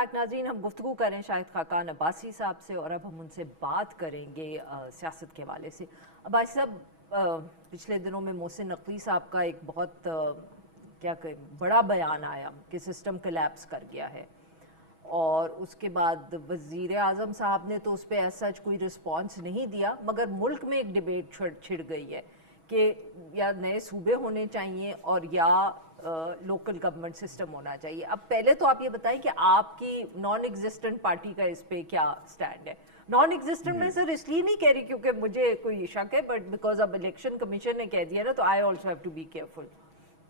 Back ناظرین، ہم گفتگو کریں شاہد خاقان عباسی صاحب سے اور اب ہم ان سے بات کریں گے سیاست کے حوالے سے. عباسی صاحب، پچھلے دنوں میں محسن نقوی صاحب کا ایک بہت کیا کہ بڑا بیان آیا کہ سسٹم کلیپس کر گیا ہے، اور اس کے بعد وزیر اعظم صاحب نے تو اس پہ ایز سچ کوئی رسپانس نہیں دیا، مگر ملک میں ایک ڈیبیٹ چھڑ گئی ہے کہ یا نئے صوبے ہونے چاہیے اور یا لوکل گورنمنٹ سسٹم ہونا چاہیے. اب پہلے تو آپ یہ بتائیں کہ آپ کی نان ایگزسٹنٹ پارٹی کا اس پہ کیا سٹینڈ ہے. نان ایگزسٹنٹ میں سر اس لیے نہیں کہہ رہی کیونکہ مجھے کوئی شک ہے، بٹ بیکاز اب الیکشن کمیشن نے کہہ دیا نا، تو I also have to be careful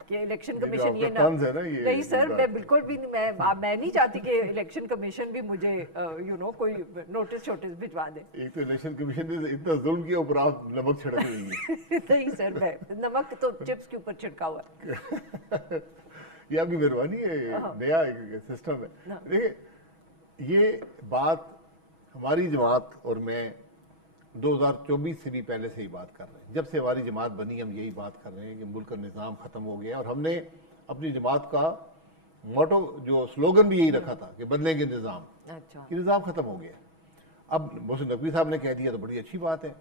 کہ الیکشن کمیشن یہ نہ نہیں سر، میں بالکل بھی نہیں، میں نہیں چاہتی کہ الیکشن کمیشن بھی مجھے کوئی نوٹس چھوٹس بھجوا دے. ایک تو الیکشن کمیشن نے اتنا ظلم کیا، اوپر آپ نمک چھڑک رہی ہیں. نہیں سر، میں نمک تو چپس کے اوپر چھڑکا ہوا ہے. یہ آپ کی مہربانی ہے، نیا سسٹم ہے. دیکھیں، یہ بات ہماری جماعت اور میں 2024 سے بھی پہلے سے ہی بات کر رہے ہیں. جب سے ہماری جماعت بنی ہم یہی بات کر رہے ہیں کہ ملک کا نظام ختم ہو گیا، اور ہم نے اپنی جماعت کا موٹو جو سلوگن بھی یہی رکھا تھا کہ بدلیں گے نظام. کہ نظام ختم ہو گیا. اب محسن نقوی صاحب نے کہہ دیا تو بڑی اچھی بات ہے،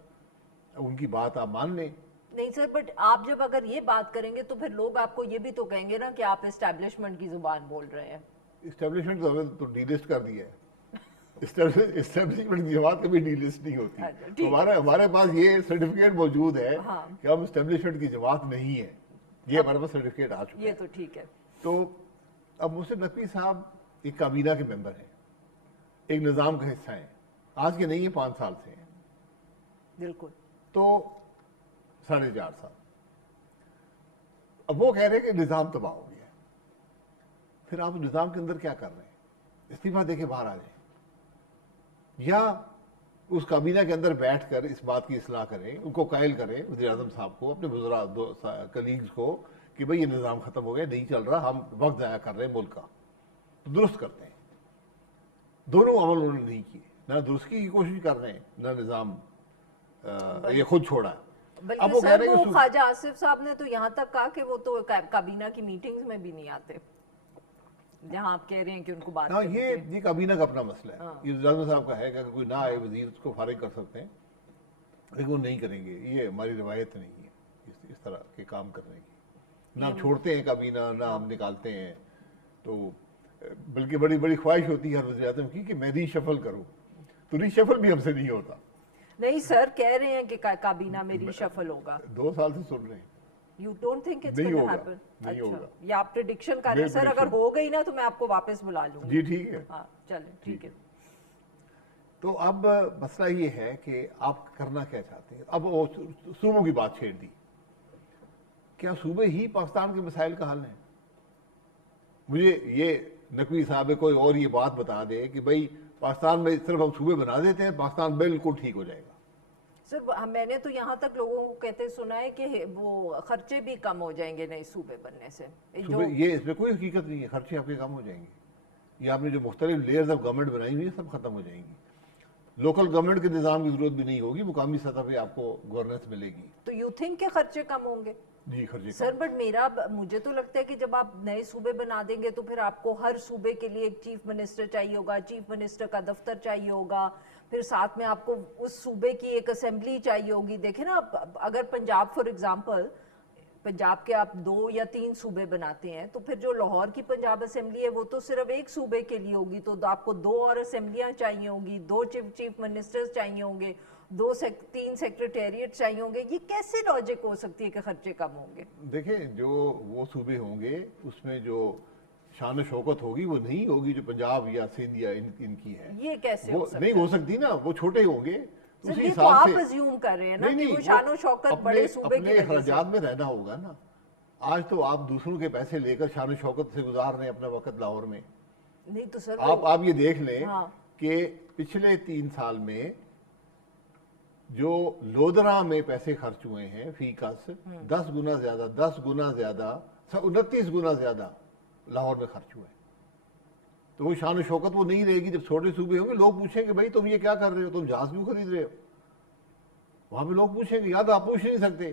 اب ان کی بات آپ مان لیں. نہیں سر، بٹ آپ جب اگر یہ بات کریں گے تو پھر لوگ آپ کو یہ بھی تو کہیں گے نا کہ آپ اسٹیبلشمنٹ کی زبان بول رہے ہیں. اسٹیبلشمنٹ تو ہمیں تو ڈی لسٹ کر دیا ہے. اسٹیبلشمنٹ کی جماعت کبھی ڈی لسٹ نہیں ہوتی. ہمارے پاس یہ سرٹیفکیٹ موجود ہے کہ ہم اسٹیبلشمنٹ کی جماعت نہیں ہے. یہ ہمارے پاس سرٹیفکیٹ آ چکا ہے. یہ تو ٹھیک ہے. تو اب محسن نقوی صاحب ایک کابینہ کے ممبر ہیں، ایک نظام کا حصہ ہیں. آج کے نہیں ہیں، 5 سال سے ہیں. بالکل. تو 4.5 سال. اب وہ کہہ رہے ہیں کہ نظام تباہ ہو گیا. پھر آپ نظام کے اندر کیا کر رہے ہیں؟ استعفیٰ دے کے باہر آ جائیں، یا اس کابینہ کے اندر بیٹھ کر اس بات کی اصلاح کریں، ان کو قائل کریں، وزیر اعظم صاحب کو، اپنے وزراء کلیگز کو، کہ بھئی یہ نظام ختم ہو گیا، نہیں چل رہا، ہم وقت ضائع کر رہے ہیں ملک کا، تو درست کرتے ہیں. دونوں عمل انہوں نے نہیں کیے، نہ درستی کی کوشش کر رہے ہیں، نہ نظام یہ خود چھوڑا. بلکہ سر وہ خواجہ آصف صاحب نے تو یہاں تک کہا کہ وہ تو کابینہ کی میٹنگز میں بھی نہیں آتے، جہاں آپ کہہ رہے ہیں کہ ان کو بات کرنی چاہیے. یہ کابینہ کا اپنا مسئلہ ہے. یہ وزیر اعظم صاحب کا ہے کہ اگر کوئی نہ آئے وزیر اس کو فارغ کر سکتے ہیں، لیکن وہ نہیں کریں گے. یہ ہماری روایت نہیں ہے اس طرح کے کام کرنے کی. نہ ہم چھوڑتے ہیں کابینہ، نہ ہم نکالتے ہیں. تو بلکہ بڑی بڑی خواہش ہوتی ہے ہر وزیر اعظم کی کہ میں ری شفل کروں، تو ری شفل بھی ہم سے نہیں ہوتا. نہیں سر، کہہ رہے ہیں کہ کابینہ میں ری شفل ہوگا. 2 سال سے سن رہے ہیں. You don't think it's going to happen? نہیں ہوگا. یا آپ پریڈکشن کر رہے ہیں سر، اگر ہو گئی نا تو میں آپ کو واپس بلا لوں گی. جی ٹھیک ہے. ہاں چلیں ٹھیک ہے. تو اب مسئلہ یہ ہے کہ آپ کرنا کیا چاہتے ہیں. اب وہ صوبوں کی بات چھیڑ دی. کیا صوبے ہی پاکستان کے مسائل کا حل ہیں؟ مجھے یہ نقوی صاحب کوئی اور یہ بات بتا دے کہ بھئی پاکستان میں صرف ہم صوبے بنا دیتے ہیں، پاکستان بالکل ٹھیک ہو جائے گا. سر میں نے تو یہاں تک لوگوں کو کہتے سنا ہے کہ وہ خرچے بھی کم ہو جائیں گے نئے صوبے بننے سے. یہ اس میں کوئی حقیقت نہیں ہے. خرچے آپ کے کم ہو جائیں گے. یہ آپ نے جو مختلف لیئرز آف گورنمنٹ بنائی ہوئی ہیں سب ختم ہو جائیں گی. لوکل گورنمنٹ کے نظام کی ضرورت بھی نہیں ہوگی، مقامی سطح پہ آپ کو گورننس ملے گی. تو یو تھنک کہ خرچے کم ہوں گے؟ جی خرچے سر، بٹ مجھے تو لگتا ہے کہ جب آپ نئے صوبے بنا دیں گے تو پھر آپ کو ہر صوبے کے لیے ایک چیف منسٹر چاہیے ہوگا، چیف منسٹر کا دفتر چاہیے ہوگا، پھر ساتھ میں آپ کو اس صوبے کی ایک اسمبلی چاہیے ہوگی. دیکھیں نا، اگر پنجاب فار ایگزامپل، پنجاب کے آپ 2 یا 3 صوبے بناتے ہیں تو پھر جو لاہور کی پنجاب اسمبلی ہے وہ تو صرف ایک صوبے کے لیے ہوگی، تو آپ کو 2 اور اسمبلیاں چاہیے ہوں گی، 2 چیف منسٹرز چاہیے ہوں گے، 3 سیکریٹریٹ چاہیے ہوں گے. یہ کیسے لاجک ہو سکتی ہے کہ خرچے کم ہوں گے؟ دیکھیں، جو وہ صوبے ہوں گے اس میں جو شان و شوکت ہوگی وہ نہیں ہوگی جو پنجاب یا سندھ یا ان کی ہے. یہ کیسے ہو سکتا ہے؟ نہیں ہو سکتی نا، وہ چھوٹے ہوں گے. یہ تو آپ ازیوم کر رہے ہیں نا کہ وہ شان و شوکت بڑے صوبے اپنے اخراجات میں رہنا ہوگا نا. آج تو آپ دوسروں کے پیسے لے کر شان و شوکت سے گزار رہے ہیں اپنا وقت لاہور میں. نہیں تو سر آپ یہ دیکھ لیں کہ پچھلے 3 سال میں جو لودھرا میں پیسے خرچ ہوئے ہیں فی کس 10 گنا زیادہ 29 گنا زیادہ لاہور میں خرچ ہوئے. تو وہ شان و شوکت وہ نہیں رہے گی. جب چھوٹے صوبے ہوں گے لوگ پوچھیں گے بھائی تم یہ کیا کر رہے ہو، تم جہاز کیوں خرید رہے ہو. وہاں پہ لوگ پوچھیں گے. یا تو آپ پوچھ نہیں سکتے،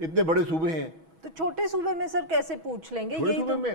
اتنے بڑے صوبے ہیں. تو چھوٹے صوبے میں سر کیسے پوچھ لیں گے؟ چھوٹے صوبے میں